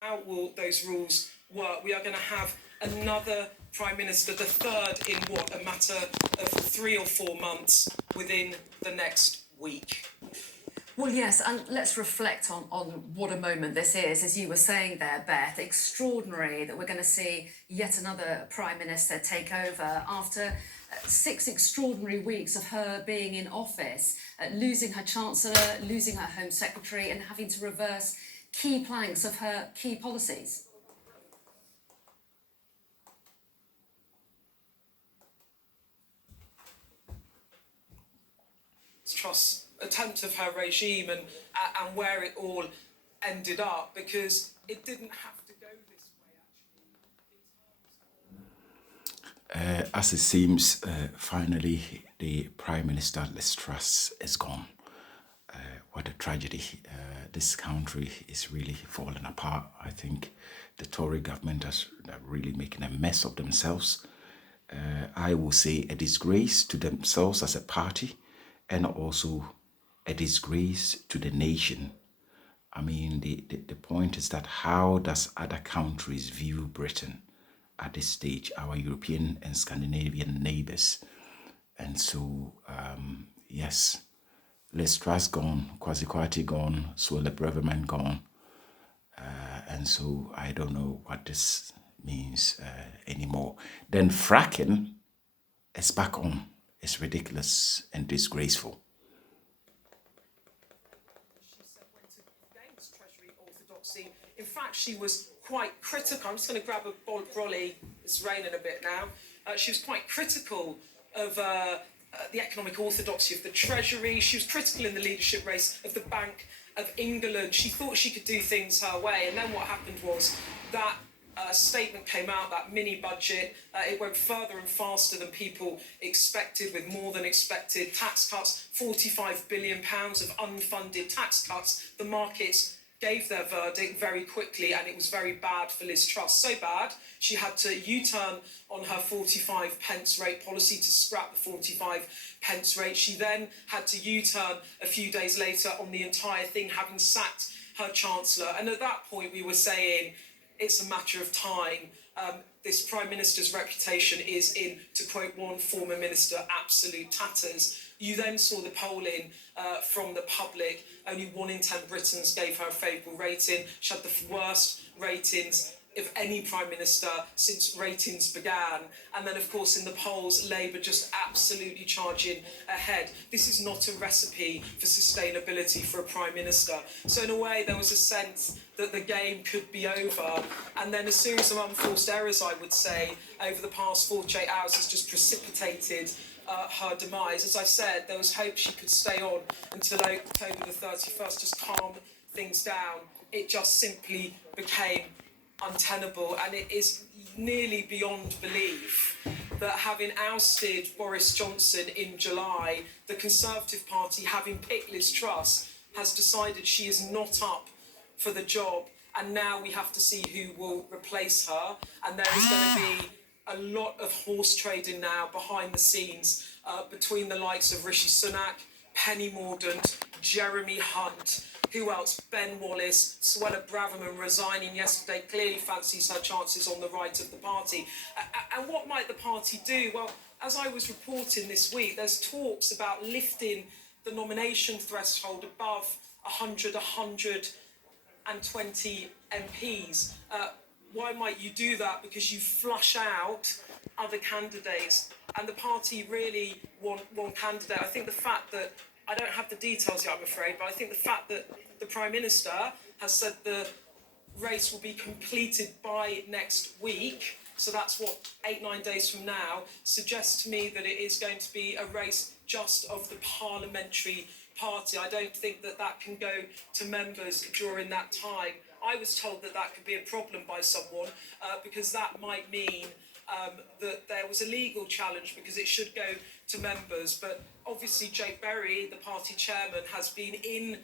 How will those rules work? We are going to have another Prime Minister, the third in a matter of 3 or 4 months within the next week. Well, yes, and let's reflect on what a moment this is. As you were saying there, Beth, extraordinary that we're going to see yet another Prime Minister take over after 6 extraordinary weeks of her being in office, losing her Chancellor, losing her Home Secretary, and having to reverse key planks of her key policies. Truss attempt of her regime and where it all ended up, because it didn't have to go this way, actually. As it seems, finally, the Prime Minister Liz Truss is gone. What a tragedy. This country is really falling apart. I think the Tory government is really making a mess of themselves. I will say a disgrace to themselves as a party, and also a disgrace to the nation. I mean, the point is that how does other countries view Britain at this stage, our European and Scandinavian neighbors? And so, yes, Liz Truss gone, Kwasi Kwarteng gone, Suella Breaverman gone. And so I don't know what this means anymore. Then fracking is back on. It's ridiculous and disgraceful. She said went against Treasury orthodoxy. In fact, she was quite critical. I'm just going to grab a bowl of brolly. It's raining a bit now. She was quite critical of the economic orthodoxy of the Treasury. She was critical in the leadership race of the Bank of England. She thought she could do things her way. And then what happened was that statement came out, that mini budget. It went further and faster than people expected, with more than expected tax cuts, £45 billion of unfunded tax cuts. The markets gave their verdict very quickly, and it was very bad for Liz Truss. So bad, she had to U-turn on her 45 pence rate policy to scrap the 45 pence rate. She then had to U-turn a few days later on the entire thing, having sacked her Chancellor. And at that point, we were saying, it's a matter of time. This Prime Minister's reputation is in, to quote one former minister, absolute tatters. You then saw the polling from the public. Only 1 in 10 Britons gave her a favourable rating. She had the worst ratings of any Prime Minister since ratings began. And then, of course, in the polls, Labour just absolutely charging ahead. This is not a recipe for sustainability for a Prime Minister. So in a way, there was a sense that the game could be over. And then a series of unforced errors, I would say, over the past 48 hours has just precipitated her demise. As I said, there was hope she could stay on until October the 31st, just calm things down. It just simply became untenable, and it is nearly beyond belief that, having ousted Boris Johnson in July, the Conservative Party, having picked Liz Truss, has decided she is not up for the job, and now we have to see who will replace her. And there is going to be a lot of horse trading now behind the scenes between the likes of Rishi Sunak, Penny Mordaunt, Jeremy Hunt. Who else? Ben Wallace, Suella Breaverman resigning yesterday, clearly fancies her chances on the right of the party. And what might the party do? Well, as I was reporting this week, there's talks about lifting the nomination threshold above 120 MPs. Why might you do that? Because you flush out other candidates, and the party really want one candidate. I think the fact that, I don't have the details yet, I'm afraid, but I think the fact that the Prime Minister has said the race will be completed by next week, so that's what, 8-9 days from now, suggests to me that it is going to be a race just of the parliamentary party. I don't think that that can go to members during that time. I was told that that could be a problem by someone because that might mean that there was a legal challenge because it should go to members. But obviously Jake Berry, the party chairman, has been in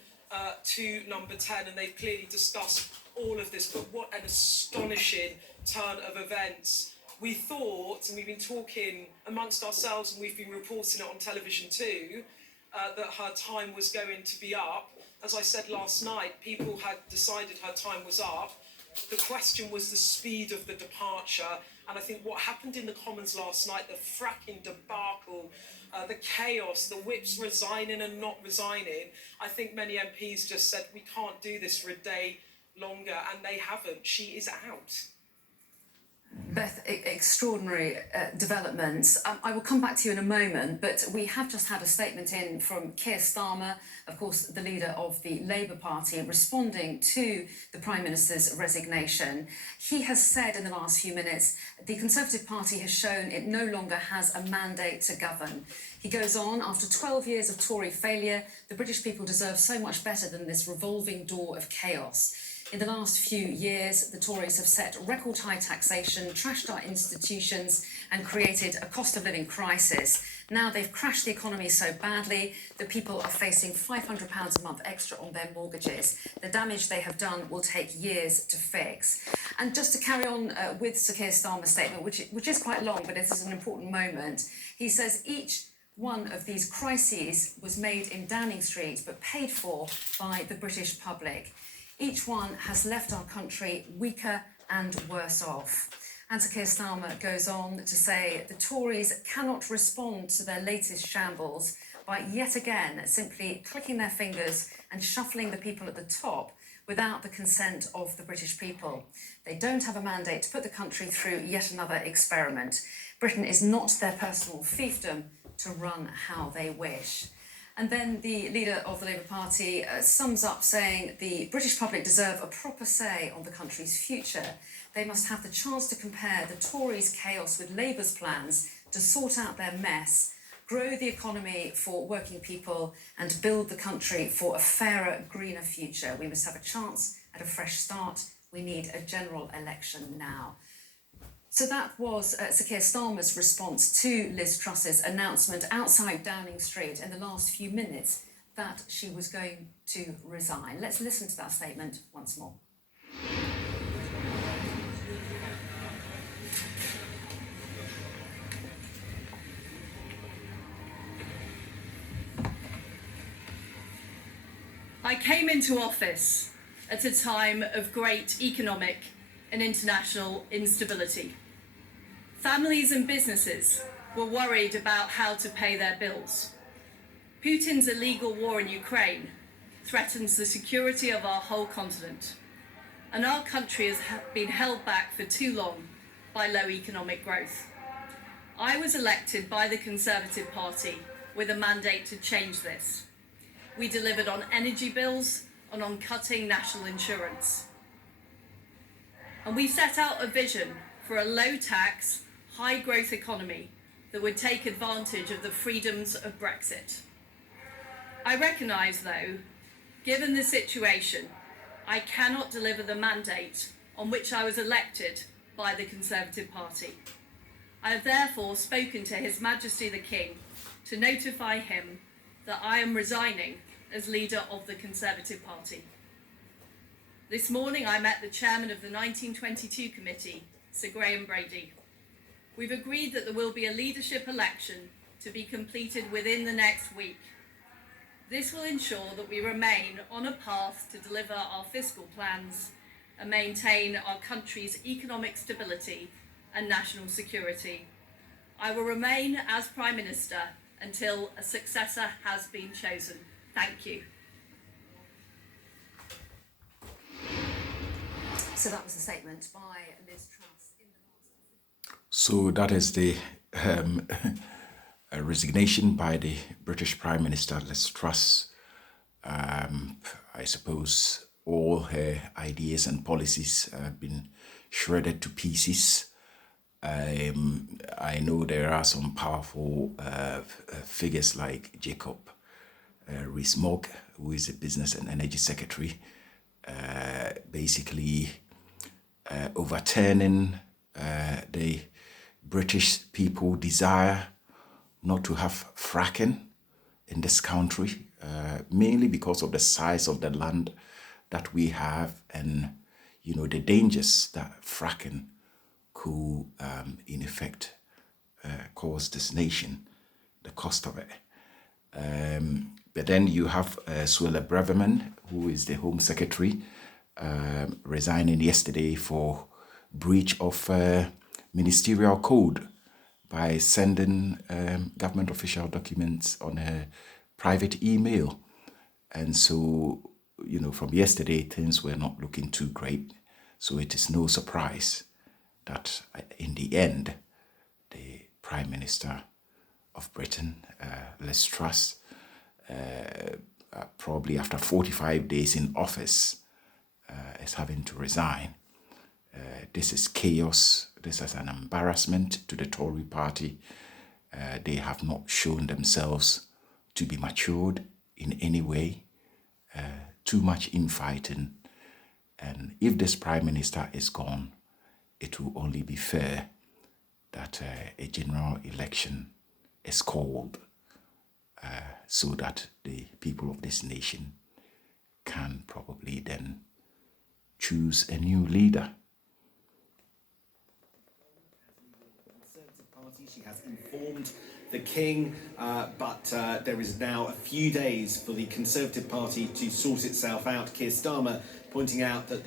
to number 10, and they've clearly discussed all of this. But what an astonishing turn of events. We thought, and we've been talking amongst ourselves, and we've been reporting it on television too, that her time was going to be up. As I said last night, people had decided her time was up The question was the speed of the departure. And I think what happened in the Commons last night, the fracking debacle, the chaos, the whips resigning and not resigning, I think many MPs just said, we can't do this for a day longer, and they haven't. She is out. Beth, extraordinary developments. I will come back to you in a moment, but we have just had a statement in from Keir Starmer, of course, the leader of the Labour Party, responding to the Prime Minister's resignation. He has said in the last few minutes, the Conservative Party has shown it no longer has a mandate to govern. He goes on, after 12 years of Tory failure, the British people deserve so much better than this revolving door of chaos. In the last few years, the Tories have set record high taxation, trashed our institutions and created a cost of living crisis. Now they've crashed the economy so badly that people are facing £500 a month extra on their mortgages. The damage they have done will take years to fix. And just to carry on with Sir Keir Starmer's statement, which is quite long, but it is an important moment, he says each one of these crises was made in Downing Street but paid for by the British public. Each one has left our country weaker and worse off. And Sir Keir Starmer goes on to say the Tories cannot respond to their latest shambles by yet again simply clicking their fingers and shuffling the people at the top without the consent of the British people. They don't have a mandate to put the country through yet another experiment. Britain is not their personal fiefdom to run how they wish. And then the leader of the Labour Party sums up saying the British public deserve a proper say on the country's future. They must have the chance to compare the Tories' chaos with Labour's plans to sort out their mess, grow the economy for working people and build the country for a fairer, greener future. We must have a chance at a fresh start. We need a general election now. So that was Sir Keir Starmer's response to Liz Truss's announcement outside Downing Street in the last few minutes that she was going to resign. Let's listen to that statement once more. I came into office at a time of great economic and international instability. Families and businesses were worried about how to pay their bills. Putin's illegal war in Ukraine threatens the security of our whole continent, and our country has been held back for too long by low economic growth. I was elected by the Conservative Party with a mandate to change this. We delivered on energy bills and on cutting national insurance. And we set out a vision for a low-tax, high-growth economy that would take advantage of the freedoms of Brexit. I recognise, though, given the situation, I cannot deliver the mandate on which I was elected by the Conservative Party. I have therefore spoken to His Majesty the King to notify him that I am resigning as leader of the Conservative Party. This morning I met the chairman of the 1922 committee, Sir Graham Brady. We've agreed that there will be a leadership election to be completed within the next week. This will ensure that we remain on a path to deliver our fiscal plans and maintain our country's economic stability and national security. I will remain as Prime Minister until a successor has been chosen. Thank you. So that was a statement by Liz Truss. So that is the resignation by the British Prime Minister Liz Truss. I suppose all her ideas and policies have been shredded to pieces. I know there are some powerful figures like Jacob Rees-Mogg, who is the Business and Energy Secretary, basically overturning the British people desire not to have fracking in this country, mainly because of the size of the land that we have and, you know, the dangers that fracking could, in effect, cause this nation, the cost of it. But then you have Suella Breaverman, who is the Home Secretary, resigning yesterday for breach of ministerial code by sending government official documents on a private email. And so, from yesterday, things were not looking too great. So it is no surprise that in the end, the Prime Minister of Britain, Liz Truss, probably after 45 days in office, is having to resign. This is chaos. This is an embarrassment to the Tory party. They have not shown themselves to be matured in any way. Too much infighting. And if this Prime Minister is gone, it will only be fair that a general election is called so that the people of this nation can probably then choose a new leader. She has informed the King, but there is now a few days for the Conservative Party to sort itself out. Keir Starmer pointing out that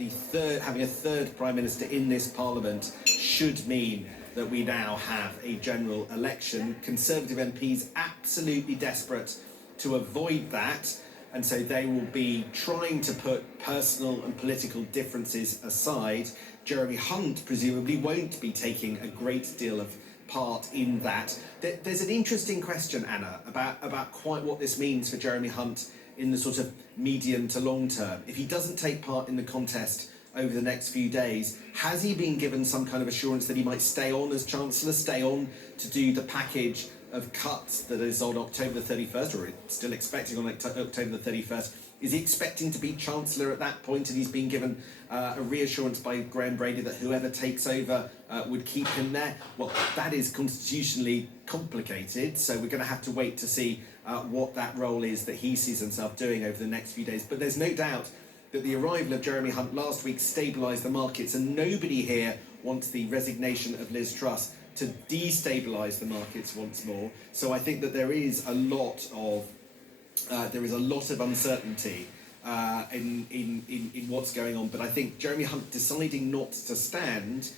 having a third Prime Minister in this Parliament should mean that we now have a general election. Conservative MPs absolutely desperate to avoid that, and so they will be trying to put personal and political differences aside. Jeremy Hunt presumably won't be taking a great deal of part in that. There's an interesting question, Anna, about quite what this means for Jeremy Hunt in the sort of medium to long term. If he doesn't take part in the contest over the next few days, has he been given some kind of assurance that he might stay on as Chancellor, stay on to do the package of cuts that is on October the 31st, or still expecting on October the 31st? Is he expecting to be Chancellor at that point, and he's been given a reassurance by Graham Brady that whoever takes over would keep him there? Well, that is constitutionally complicated, so we're going to have to wait to see what that role is that he sees himself doing over the next few days. But there's no doubt that the arrival of Jeremy Hunt last week stabilised the markets, and nobody here wants the resignation of Liz Truss to destabilise the markets once more. So I think that there is a lot of uncertainty in what's going on. But I think Jeremy Hunt deciding not to stand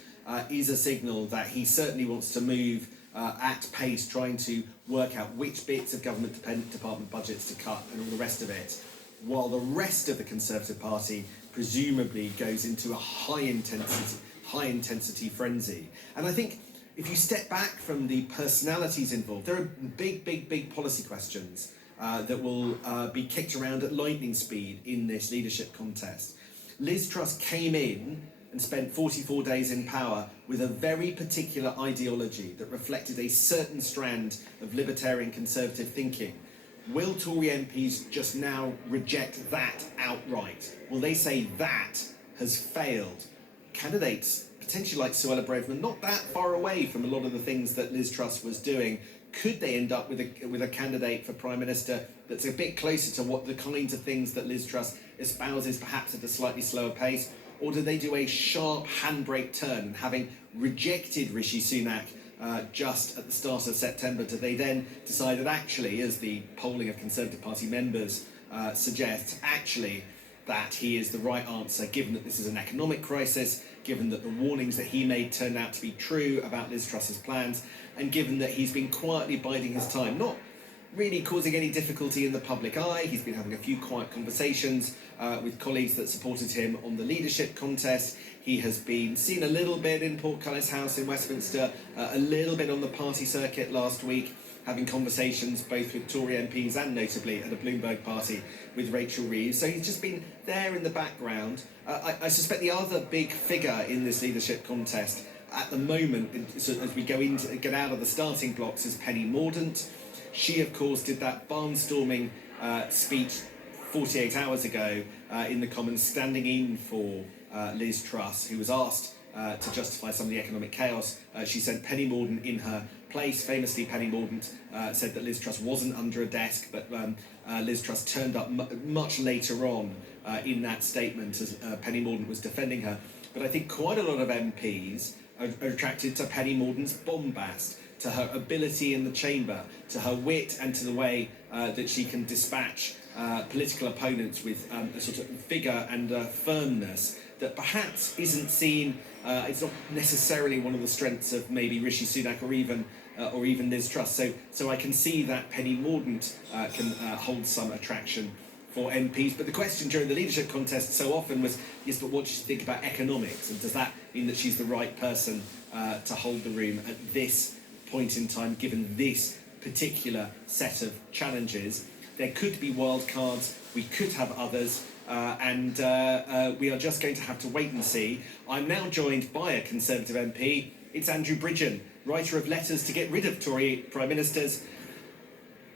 is a signal that he certainly wants to move at pace, trying to work out which bits of government department budgets to cut and all the rest of it, while the rest of the Conservative Party presumably goes into a high intensity frenzy. And I think if you step back from the personalities involved, there are big policy questions that will be kicked around at lightning speed in this leadership contest. Liz Truss came in and spent 44 days in power with a very particular ideology that reflected a certain strand of libertarian conservative thinking. Will Tory MPs just now reject that outright? Will they say that has failed? Candidates, potentially like Suella Breaverman, not that far away from a lot of the things that Liz Truss was doing, could they end up with a candidate for Prime Minister that's a bit closer to what the kinds of things that Liz Truss espouses, perhaps at a slightly slower pace? Or do they do a sharp handbrake turn, and having rejected Rishi Sunak just at the start of September, do they then decide that actually, as the polling of Conservative Party members suggests, actually that he is the right answer, given that this is an economic crisis, given that the warnings that he made turned out to be true about Liz Truss's plans, and given that he's been quietly biding his time, not really causing any difficulty in the public eye. He's been having a few quiet conversations with colleagues that supported him on the leadership contest. He has been seen a little bit in Portcullis House in Westminster, a little bit on the party circuit last week, having conversations both with Tory MPs and notably at a Bloomberg party with Rachel Reeves. So he's just been there in the background. I suspect the other big figure in this leadership contest at the moment, as we get out of the starting blocks, is Penny Mordaunt. She, of course, did that barnstorming speech 48 hours ago in the Commons, standing in for Liz Truss, who was asked to justify some of the economic chaos. She sent Penny Mordaunt in her place. Famously, Penny Mordaunt said that Liz Truss wasn't under a desk, but Liz Truss turned up much later on in that statement as Penny Mordaunt was defending her. But I think quite a lot of MPs are attracted to Penny Mordaunt's bombast. to her ability in the chamber, to her wit, and to the way that she can dispatch political opponents with a sort of vigour and firmness that perhaps isn't seen. It's not necessarily one of the strengths of maybe Rishi Sunak or even Liz Truss. So I can see that Penny Mordaunt can hold some attraction for MPs. But the question during the leadership contest so often was, yes, but what does she think about economics? And does that mean that she's the right person to hold the room at this point in time, given this particular set of challenges? There could be wild cards. We could have others. And we are just going to have to wait and see. I'm now joined by a Conservative MP. It's Andrew Bridgen, writer of letters to get rid of Tory Prime Ministers.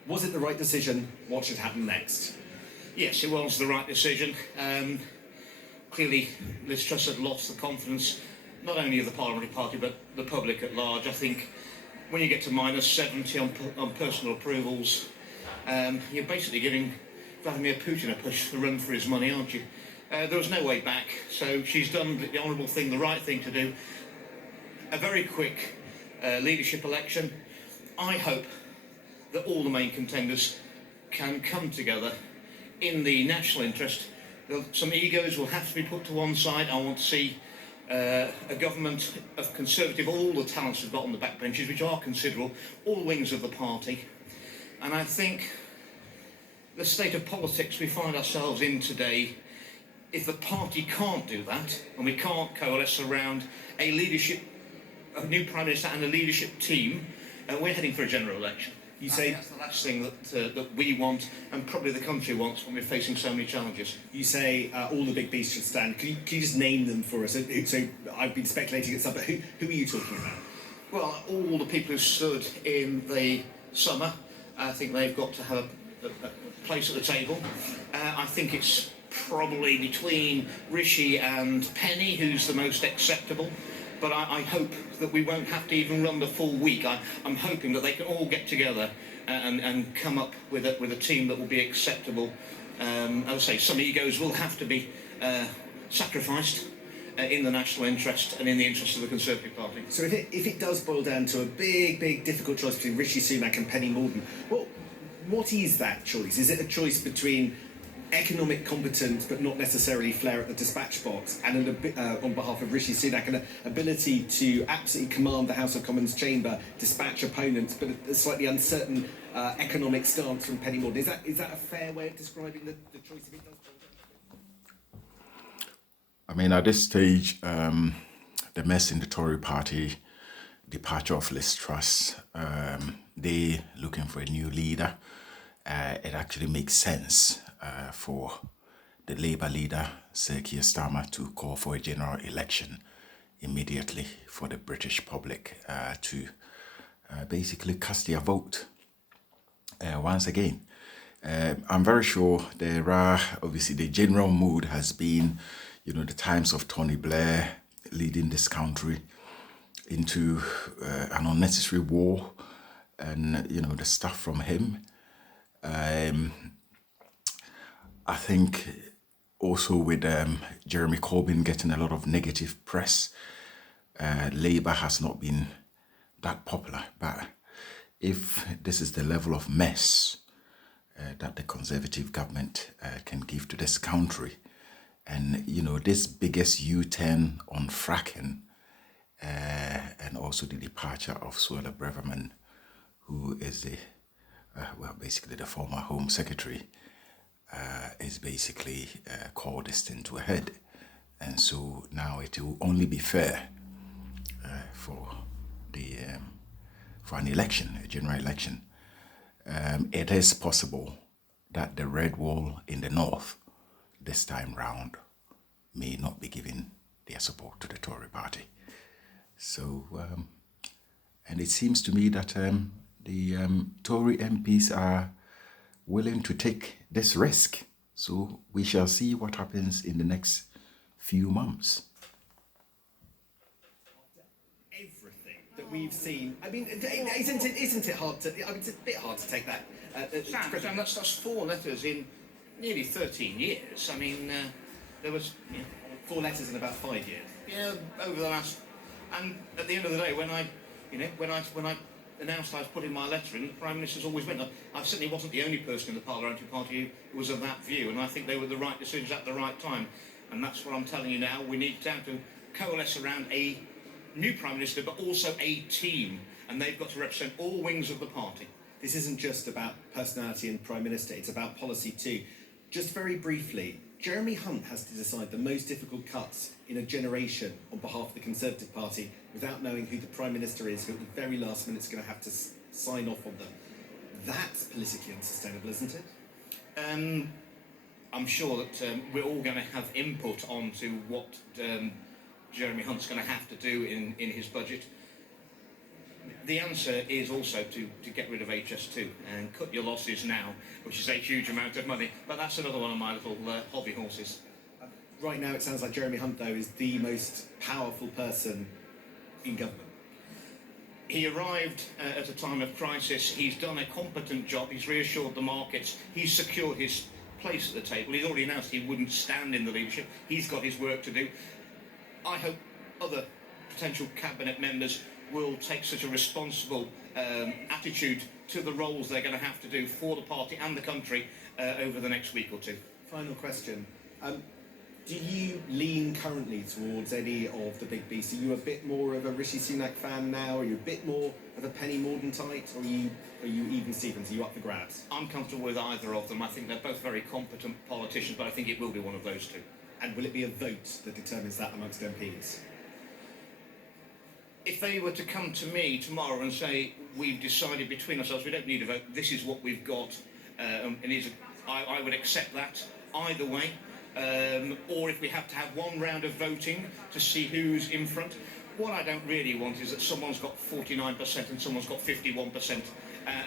Was it the right decision? What should happen next? Yes, it was the right decision. Clearly, Liz Truss had lost the confidence, not only of the Parliamentary Party, but the public at large. I think when you get to minus 70 on personal approvals, you're basically giving Vladimir Putin a push to run for his money, aren't you? There was no way back, so she's done the honourable thing, the right thing to do. A very quick leadership election. I hope that all the main contenders can come together in the national interest. Some egos will have to be put to one side. I want to see a government of Conservative, all the talents we've got on the backbenches, which are considerable, all wings of the party. And I think the state of politics we find ourselves in today, if the party can't do that, and we can't coalesce around a new Prime Minister and a leadership team, we're heading for a general election. You say that's the last thing that we want, and probably the country wants when we're facing so many challenges. You say all the big beasts should stand. Can you just name them for us? So I've been speculating at some, but who are you talking about? Well, all the people who stood in the summer, I think they've got to have a place at the table. I think it's probably between Rishi and Penny who's the most acceptable. But I hope that we won't have to even run the full week. I'm hoping that they can all get together and come up with a team that will be acceptable. As I say, some egos will have to be sacrificed in the national interest and in the interest of the Conservative Party. So if it does boil down to a big, difficult choice between Rishi Sunak and Penny Mordaunt, what is that choice? Is it a choice between economic competence but not necessarily flair at the dispatch box, and on behalf of Rishi Sunak, an ability to absolutely command the House of Commons chamber, dispatch opponents, but a slightly uncertain economic stance from Penny Mordaunt? Is that a fair way of describing the choice if it does boil down? I mean, at this stage, the mess in the Tory party, departure of Liz Truss, they looking for a new leader. It actually makes sense for the Labour leader, Sir Keir Starmer, to call for a general election immediately for the British public to basically cast their vote once again. I'm very sure there are, obviously the general mood has been, the times of Tony Blair leading this country into an unnecessary war, and, the stuff from him. I think also with Jeremy Corbyn getting a lot of negative press, Labour has not been that popular. But if this is the level of mess that the Conservative government can give to this country, and, this biggest U-turn on fracking, and also the departure of Suella Breaverman, who is basically the former Home Secretary, is basically called this thing to a head. And so now it will only be fair for an election, a general election. It is possible that the red wall in the north this time round may not be giving their support to the Tory party. So, and it seems to me that the Tory MPs are willing to take this risk. So we shall see what happens in the next few months. Everything that we've seen, I mean, isn't it hard to? I mean, it's a bit hard to take that. Sam, that's 4 letters in nearly 13 years. I mean, there was 4 letters in about 5 years. Yeah, over the last, and at the end of the day, when I announced I was putting my letter in, the Prime Minister's always went. I certainly wasn't the only person in the parliamentary party who was of that view, and I think they were the right decisions at the right time. And that's what I'm telling you now. We need to coalesce around a new Prime Minister, but also a team, and they've got to represent all wings of the party. This isn't just about personality and Prime Minister, it's about policy too. Just very briefly, Jeremy Hunt has to decide the most difficult cuts in a generation on behalf of the Conservative Party without knowing who the Prime Minister is, who at the very last minute is going to have to sign off on them. That's politically unsustainable, isn't it? I'm sure that we're all going to have input onto what Jeremy Hunt's going to have to do in his budget. The answer is also to get rid of HS2 and cut your losses now, which is a huge amount of money. But that's another one of my little hobby horses. Right now, it sounds like Jeremy Hunt, though, is the most powerful person in government. He arrived at a time of crisis. He's done a competent job. He's reassured the markets. He's secured his place at the table. He's already announced he wouldn't stand in the leadership. He's got his work to do. I hope other potential cabinet members will take such a responsible attitude to the roles they're going to have to do for the party and the country over the next week or two. Final question. Do you lean currently towards any of the big beasts? Are you a bit more of a Rishi Sunak fan now? Are you a bit more of a Penny Mordauntite? Or are you even Stevens? Are you up for grabs? I'm comfortable with either of them. I think they're both very competent politicians, but I think it will be one of those two. And will it be a vote that determines that amongst MPs? If they were to come to me tomorrow and say, we've decided between ourselves, we don't need a vote, this is what we've got, I would accept that either way. Or if we have to have one round of voting to see who's in front. What I don't really want is that someone's got 49% and someone's got 51%,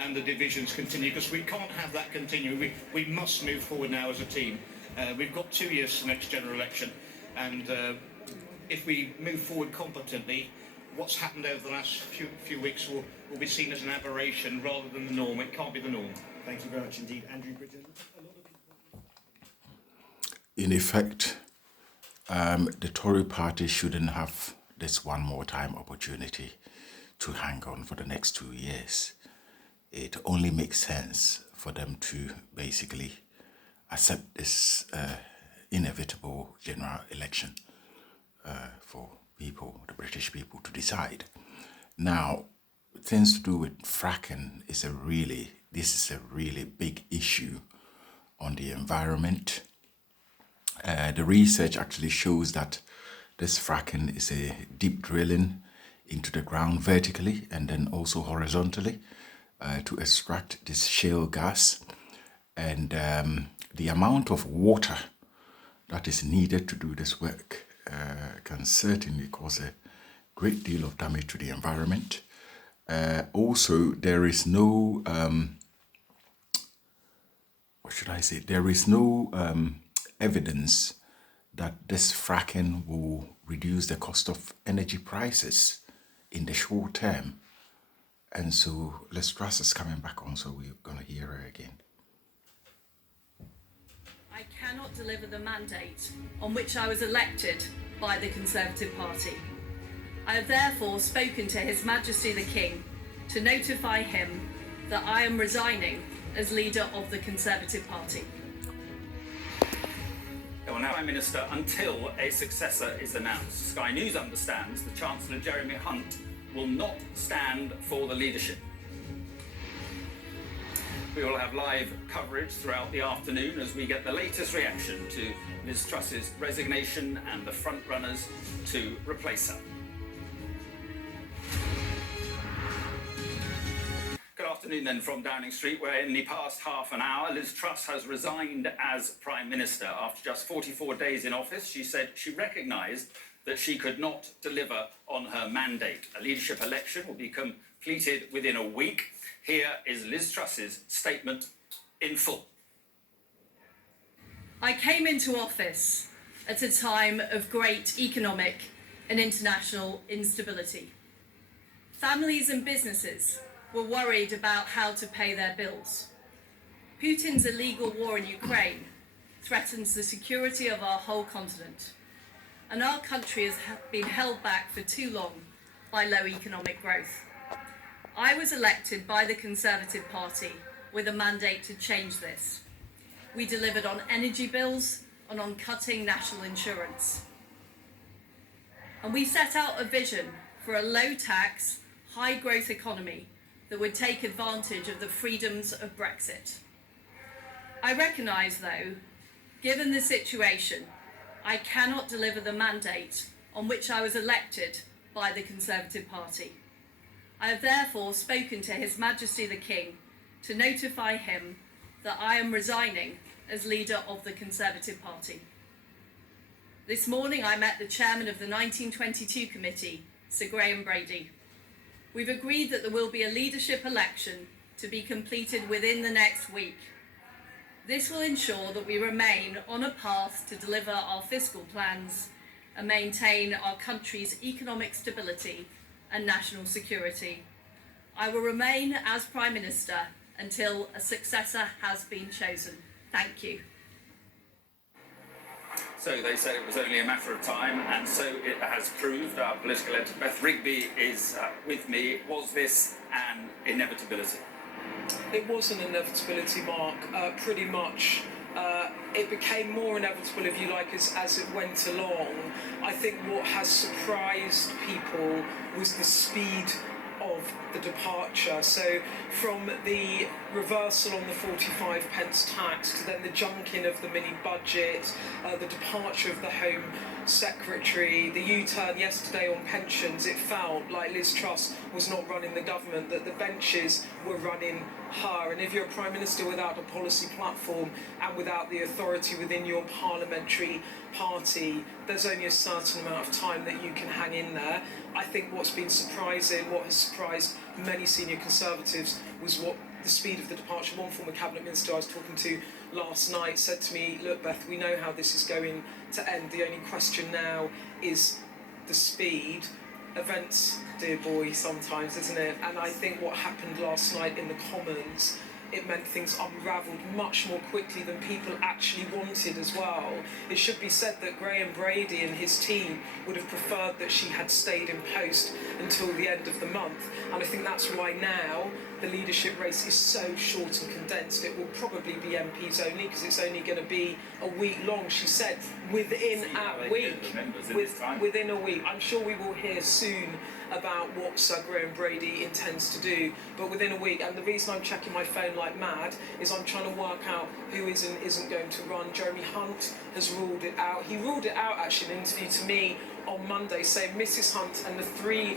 and the divisions continue, because we can't have that continue. We must move forward now as a team. We've got 2 years to the next general election, and if we move forward competently, what's happened over the last few weeks will be seen as an aberration rather than the norm. It can't be the norm. Thank you very much indeed, Andrew Bridgen. In effect, the Tory party shouldn't have this one more time opportunity to hang on for the next 2 years. It only makes sense for them to basically accept this inevitable general election for people, the British people, to decide. Now, things to do with fracking is a really big issue on the environment. The research actually shows that this fracking is a deep drilling into the ground vertically and then also horizontally to extract this shale gas. And the amount of water that is needed to do this work can certainly cause a great deal of damage to the environment. Also, there is no, there is no evidence that this fracking will reduce the cost of energy prices in the short term. And so Liz Truss is coming back on, so we're going to hear her again. I cannot deliver the mandate on which I was elected by the Conservative Party. I have therefore spoken to His Majesty the King to notify him that I am resigning as leader of the Conservative Party. Well, now Prime Minister until a successor is announced. Sky News understands the Chancellor Jeremy Hunt will not stand for the leadership. We will have live coverage throughout the afternoon as we get the latest reaction to Liz Truss's resignation and the front-runners to replace her. Good afternoon then from Downing Street, where in the past half an hour Liz Truss has resigned as Prime Minister. After just 44 days in office, she said she recognised that she could not deliver on her mandate. A leadership election will be completed within a week. Here is Liz Truss's statement in full. I came into office at a time of great economic and international instability. Families and businesses were worried about how to pay their bills. Putin's illegal war in Ukraine threatens the security of our whole continent, and our country has been held back for too long by low economic growth. I was elected by the Conservative Party with a mandate to change this. We delivered on energy bills and on cutting national insurance. And we set out a vision for a low-tax, high-growth economy that would take advantage of the freedoms of Brexit. I recognise, though, given the situation, I cannot deliver the mandate on which I was elected by the Conservative Party. I have therefore spoken to His Majesty the King to notify him that I am resigning as leader of the Conservative Party. This morning I met the chairman of the 1922 committee, Sir Graham Brady. We've agreed that there will be a leadership election to be completed within the next week. This will ensure that we remain on a path to deliver our fiscal plans and maintain our country's economic stability and national security. I will remain as Prime Minister until a successor has been chosen. Thank you. So they said it was only a matter of time, and so it has proved. Our political editor Beth Rigby is with me. Was this an inevitability? It was an inevitability, Mark, pretty much. It became more inevitable, if you like, as it went along. I think what has surprised people was the speed of the departure. So from the reversal on the 45 pence tax to then the junking of the mini budget, the departure of the Home Secretary, the U-turn yesterday on pensions, it felt like Liz Truss was not running the government, that the benches were running her. And if you're a Prime Minister without a policy platform and without the authority within your parliamentary party, there's only a certain amount of time that you can hang in there. I think what's been surprising, what has surprised many senior Conservatives, was what the speed of the departure. One former cabinet minister I was talking to last night said to me, look Beth, we know how this is going to end. The only question now is the speed. Events, dear boy, sometimes, isn't it? And I think what happened last night in the Commons, it meant things unravelled much more quickly than people actually wanted as well. It should be said that Graham Brady and his team would have preferred that she had stayed in post until the end of the month. And I think that's why now the leadership race is so short and condensed. It will probably be MPs only, because it's only going to be a week long. She said within a week. I'm sure we will hear soon about what Sir Graham Brady intends to do, but within a week. And the reason I'm checking my phone like mad is I'm trying to work out who is and isn't going to run. Jeremy Hunt has ruled it out. He ruled it out actually in an interview to me on Monday, saying Mrs. Hunt and the three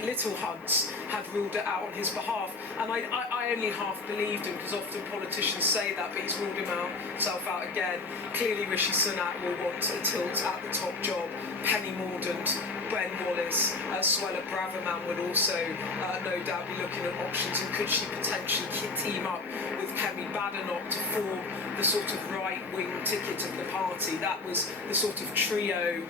little Hunts have ruled it out on his behalf. And I only half believed him, because often politicians say that, but he's ruled himself out again. Clearly Rishi Sunak will want a tilt at the top job. Penny Mordaunt, Ben Wallace, Suella Breaverman would also no doubt be looking at options, and could she potentially team up with Kemi Badenoch to form the sort of right-wing ticket of the party? That was the sort of trio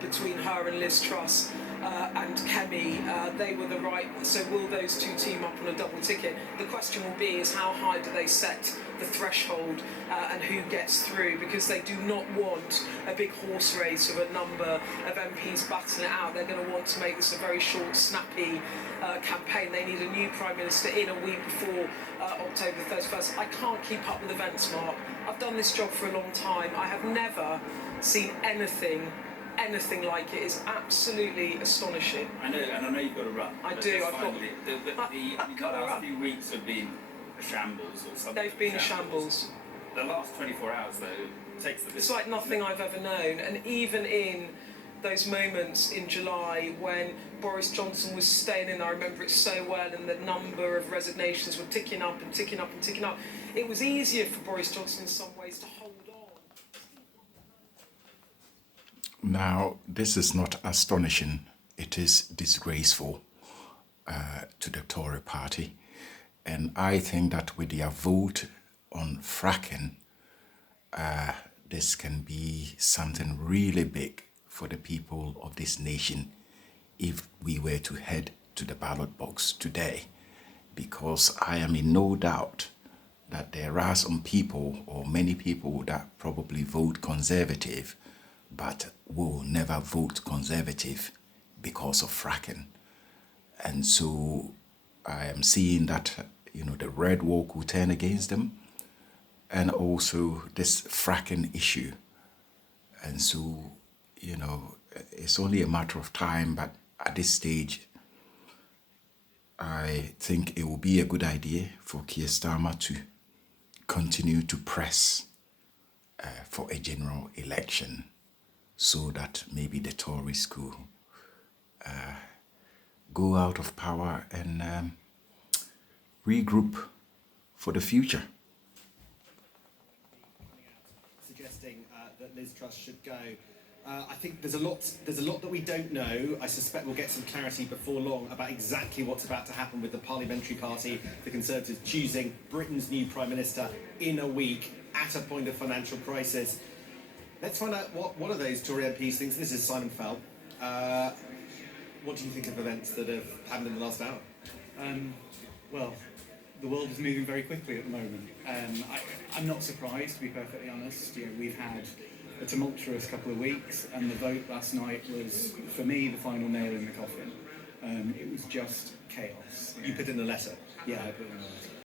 between her and Liz Truss and Kemi. They were the right. So will those two team up on a double ticket? The question will be is how high do they set the threshold and who gets through, because they do not want a big horse race of a number of MPs battling it out. They're going to want to make this a very short, snappy campaign. They need a new Prime Minister in a week before October 31st. I can't keep up with events, Mark. I've done this job for a long time. I have never seen anything like it. Is absolutely astonishing. I know, and I know you've got to run. I do. I've got the last few weeks have been a shambles or something. They've been a shambles. The last 24 hours, though, takes the. It's like nothing I've ever known, and even in those moments in July when Boris Johnson was staying in, I remember it so well, and the number of resignations were ticking up and ticking up and ticking up. It was easier for Boris Johnson in some ways to hold on. Now, this is not astonishing. It is disgraceful to the Tory party. And I think that with their vote on fracking, this can be something really big for the people of this nation if we were to head to the ballot box today. Because I am in no doubt that there are some people, or many people, that probably vote Conservative but will never vote Conservative because of fracking. And so I am seeing that, the red wall could turn against them, and also this fracking issue. And so, it's only a matter of time, but at this stage, I think it will be a good idea for Keir Starmer to continue to press for a general election, so that maybe the Tories could go out of power and regroup for the future. Suggesting that Liz Truss should go. I think there's a lot that we don't know. I suspect we'll get some clarity before long about exactly what's about to happen with the parliamentary party, the Conservatives choosing Britain's new Prime Minister in a week at a point of financial crisis. Let's find out what are those Tory MPs think. This is Simon Fell. What do you think of events that have happened in the last hour? Well, the world is moving very quickly at the moment. I'm not surprised, to be perfectly honest. We've had a tumultuous couple of weeks, and the vote last night was, for me, the final nail in the coffin. It was just chaos. You put in a letter? Yeah, I put in a letter.